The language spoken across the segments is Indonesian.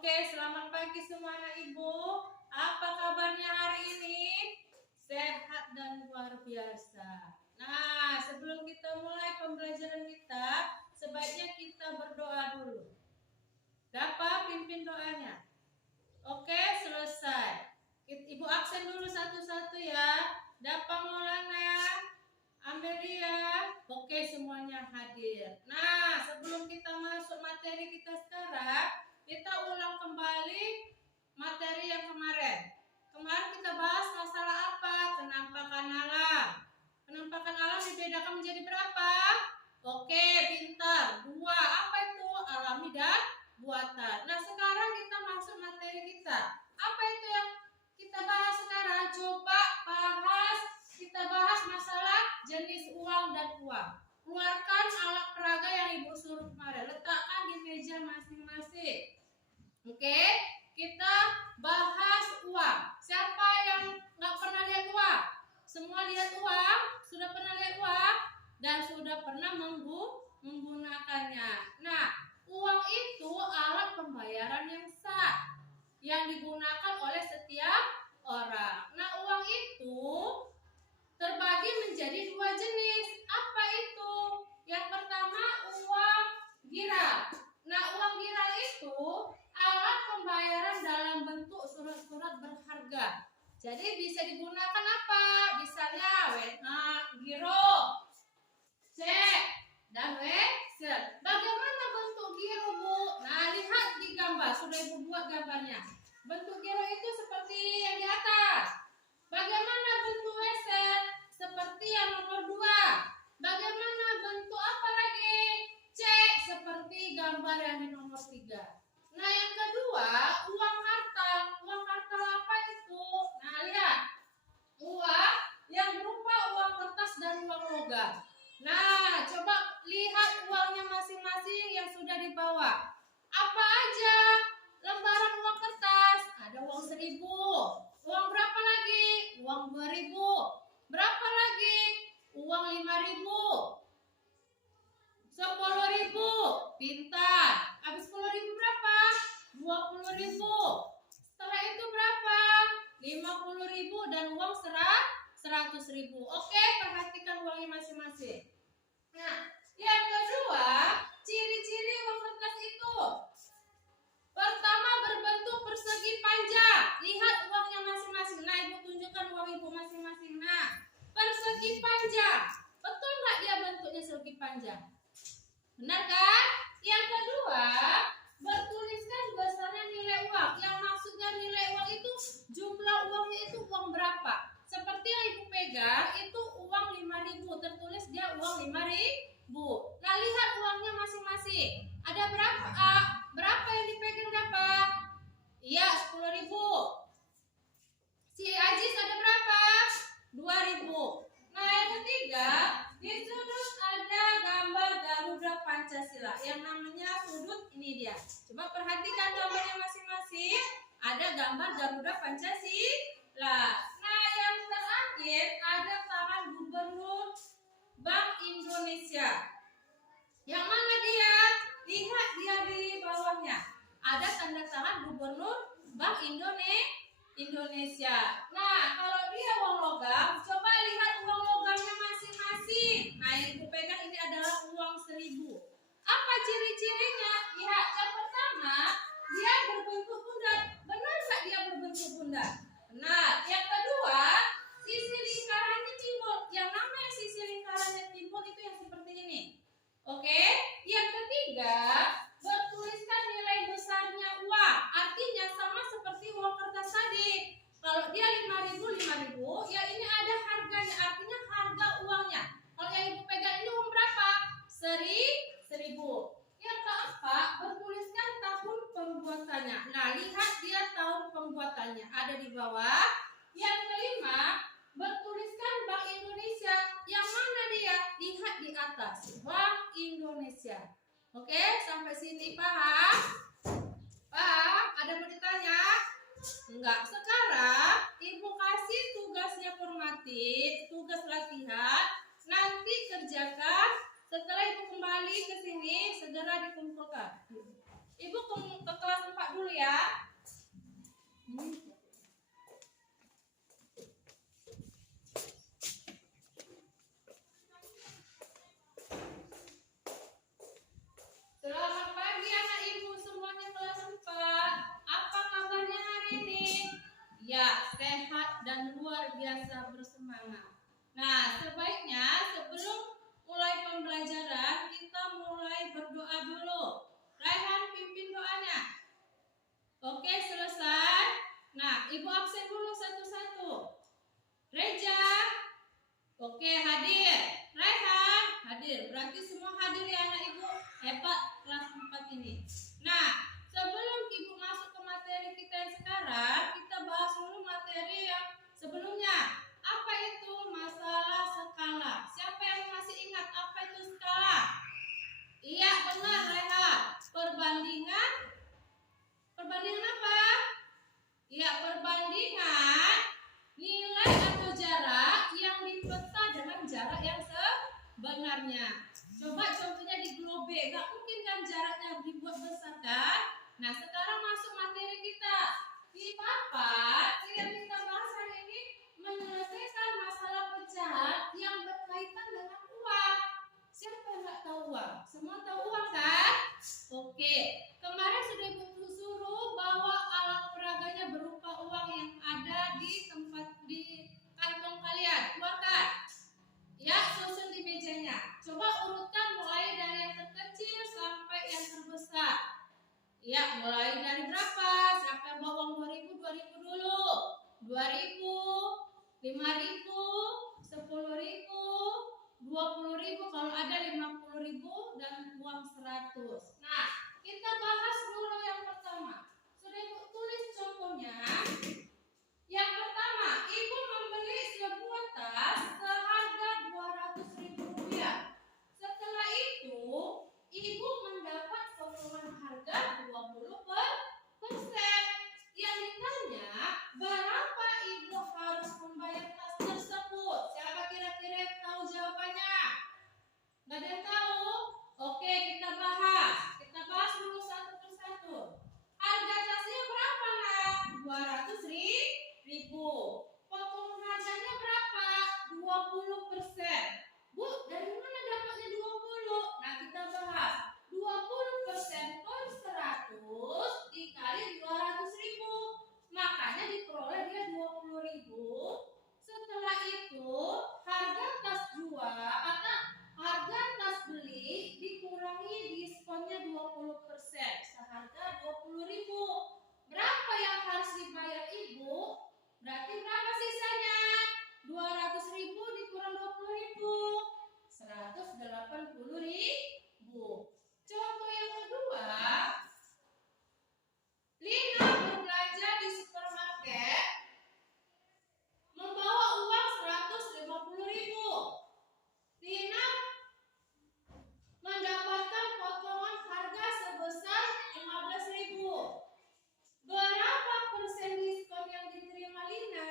Oke, selamat pagi semua anak ibu. Apa kabarnya hari ini? Sehat dan luar biasa. Nah, sebelum kita mulai pembelajaran kita, sebaiknya kita berdoa dulu. Dapat pimpin doanya. Oke, selesai. Ibu absen dulu satu-satu ya. Dapat Maulana, Amelia. Oke, semuanya hadir. Nah, sebelum kita masuk materi kita sekarang, kita ulang kembali materi yang kemarin. Kemarin kita bahas masalah apa? Penampakan alam. Penampakan alam dibedakan menjadi berapa? Oke, pintar. 2. Apa itu? Alami dan buatan. Nah, sekarang kita masuk materi kita. Apa itu yang kita bahas sekarang? Coba kita bahas masalah jenis uang dan uang. Keluarkan alat peraga yang ibu suruh kemarin. Letakkan di meja masing-masing. Oke, kita bahas uang. Siapa yang nggak pernah lihat uang? Semua lihat uang? Sudah pernah lihat uang? Dan sudah pernah menggunakannya. Nah, uang itu alat pembayaran yang sah yang digunakan oleh setiap orang. Nah, uang itu terbagi menjadi 2 jenis. Apa itu? Yang pertama, uang giral. Nah, uang giral itu alat pembayaran dalam bentuk surat-surat berharga. Jadi bisa digunakan apa? Misalnya giro, cek, dan wesel. Bagaimana bentuk giro, Bu? Nah, lihat di gambar. Sudah ibu buat gambarnya. Bentuk giro itu seperti yang di atas. Bagaimana bentuk wesel? Seperti yang nomor 2. Bagaimana bentuk apa lagi? Cek, seperti gambar yang di nomor 3. Nah, yang kedua, uang kartal. Uang kartal apa itu? Nah, lihat. Uang yang berupa uang kertas dan uang logam. Nah, coba lihat uangnya masing-masing yang sudah dibawa. Apa aja lembaran uang kertas? Ada uang 1.000. Uang berapa lagi? Uang 2.000. Berapa lagi? Uang 5.000. 10.000. Pintar. Habis 10.000 berapa? 20.000. Setelah itu berapa? 50.000 dan uang 100.000. Oke, perhatikan uangnya masing-masing. Nah, yang kedua, ciri-ciri uang kertas itu. Pertama, berbentuk persegi panjang. Lihat uangnya masing-masing. Nah, ibu tunjukkan uang ibu masing-masing. Nah, persegi panjang. Betul nggak dia bentuknya persegi panjang? Benar kan? Yang kedua, bertuliskan besarnya nilai uang. Yang maksudnya nilai uang itu jumlah uangnya itu uang berapa? Seperti yang ibu pegang itu uang 5.000. Tertulis dia uang 5.000. Nah, lihat uangnya masing-masing. Ada berapa? Berapa yang dipegang dapat? Iya, 10.000. Si Ajis ada berapa? 2.000. Nah, yang ketiga, di sudut ada gambar Garuda Pancasila. Yang namanya sudut ini dia. Coba perhatikan gambarnya masing-masing. Ada gambar Garuda Pancasila. Nah, yang terakhir ada tangan Gubernur Bank Indonesia. Yang mana dia? Lihat dia di bawahnya. Ada tanda tangan Gubernur Bank Indonesia. Nah, kalau dia uang logam, coba lihat uang logamnya masing-masing. Nah, yang ibu pegang ini adalah uang 1.000. Apa ciri-cirinya? Lihat, yang pertama, dia berbentuk bulat. Benar nggak dia berbentuk bulat? Benar. Yang kedua, sisi lingkarannya timbul. Yang namanya sisi lingkarannya timbul itu yang seperti ini. Oke. Yang ketiga, bertuliskan nilai besarnya uang. Artinya sama seperti uang kertas tadi. Kalau dia 5.000, ya ini ada harganya. Artinya harga uangnya. Kalau yang ibu pegang ini uang berapa? 1.000. Yang keempat, bertuliskan tahun pembuatannya. Nah, lihat dia tahun pembuatannya. Ada di bawah. Yang kelima, bertuliskan Bank Indonesia. Yang mana dia? Lihat di atas. Bank Indonesia. Oke, sampai sini paham? Paham? Ada mau ditanya? Enggak. Sekarang ibu kasih tugasnya formatif, tugas latihan. Nanti kerjakan. Setelah ibu kembali ke sini, segera dikumpulkan. Ibu ke kelas 4 dulu ya. ya. Selamat pagi anak ibu semuanya kelas 4. Apa kabarnya hari ini? Ya, sehat dan luar biasa bersemangat. Nah, sebaiknya sebelum mulai pembelajaran kita mulai berdoa dulu. Raihan pimpin doanya. Oke, selesai. Nah, ibu absen dulu satu-satu. Reja. Oke, hadir. Raihan hadir. Berarti semua hadir ya anak ibu. Hebat kelas 4 ini. Nah, sebelum ibu masuk ke materi kita yang sekarang, kita bahas dulu materi yang sebelumnya. Apa itu masalah skala? Siapa yang masih ingat apa itu skala? Iya, benar Raihan. Perbandingan apa? Iya, perbandingan nilai atau jarak yang di peta dengan jarak yang sebenarnya. Coba contohnya di globe, gak mungkin kan jaraknya dibuat besar kan? Nah, sekarang masuk materi kita. Di papan yang kita bahas hari ini menyelesaikan masalah pecahan yang berkaitan dengan uang. Siapa yang gak tahu uang? Semua tahu uang kan? Oke, kemarin sudah ibu suruh bawa alat peraganya berupa uang yang ada di kantong kalian. Keluarkan. Ya, susun di mejanya. Coba urutkan mulai dari yang terkecil sampai yang terbesar. Ya, mulai dari berapa? Siapa yang bawa uang 2000 dulu. 2000, 5000, 10000, 20.000, kalau ada 50.000 dan uang 100. Nah, kita bahas dulu yang pertama. Sudah ibu tulis contohnya. Yang pertama, ibu membeli sebuah tas seharga 200.000 rupiah. Setelah itu, ibu mendapat potongan harga 20%. Yang ditanya, berapa ibu harus membayar tas tersebut? Siapa kira-kira yang tahu jawabannya? Nggak ada yang tahu? Oke, kita bahas. Kita bahas dulu satu persatu. Harga tasnya berapa, Nak? 200.000. Potongan harganya berapa? 20%. Bu, dari mana dapatnya 20? Nah, kita bahas. 20% per 100 dikali 200.000. Makanya diperoleh dia 20.000. Setelah itu, harga tas jual atau harga tas beli dikurangi diskonnya 20%, seharga 20.000. Berapa yang harus dibayar ibu? Berarti berapa sisanya? 200.000 dikurang 20.000, 180.000. Contoh yang kedua, Lina berbelanja di supermarket membawa uang 150.000. Lina mendapatkan potongan harga sebesar 15.000. Berapa persen diskon yang diterima Lina?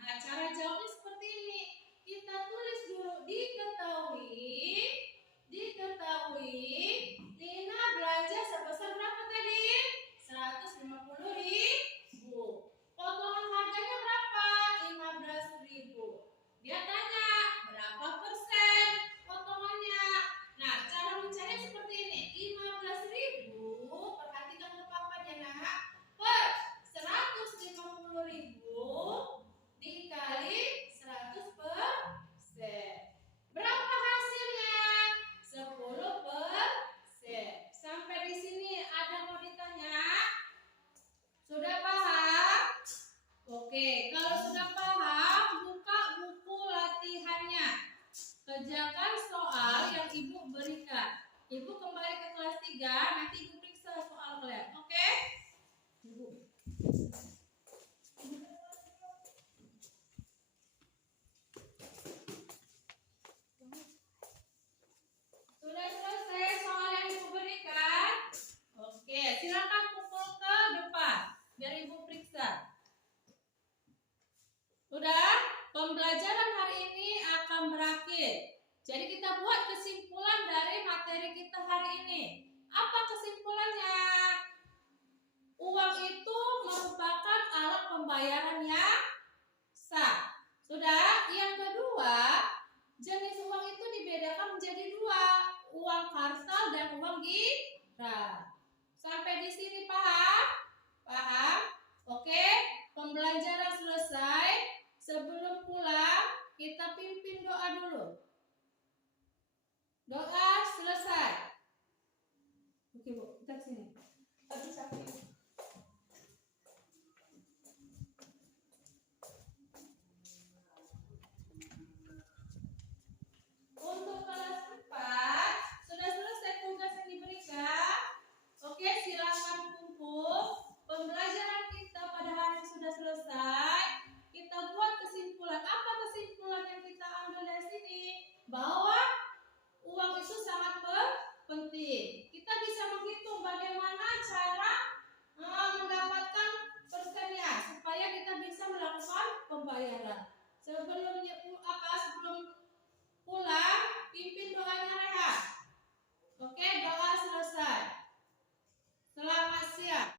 Nah, cara jawabnya seperti ini. Kita tulis dulu diketahui Lina belanja sebesar berapa tadi? 150.000. Potongan harganya berapa? 15.000. Dia tanya, berapa persen potongannya? Nah, cara mencari seperti ini. 15.000, perhatikan ke papannya, Nak. Per 150.000 dikali 100%. Berapa hasilnya? 10%. Sampai di sini ada mau ditanya? Sudah paham? Oke, kalau sudah paham, buka buku latihannya. Kerjakan soal yang ibu berikan. Ibu kembali ke kelas 3, nanti ibu periksa soal kalian. Oke? Ibu. Sudah selesai soal yang ibu berikan? Oke, silakan pukul ke depan biar ibu periksa. Sudah? Pembelajaran hari ini akan berakhir. Jadi kita buat kesimpulan dari materi kita hari ini.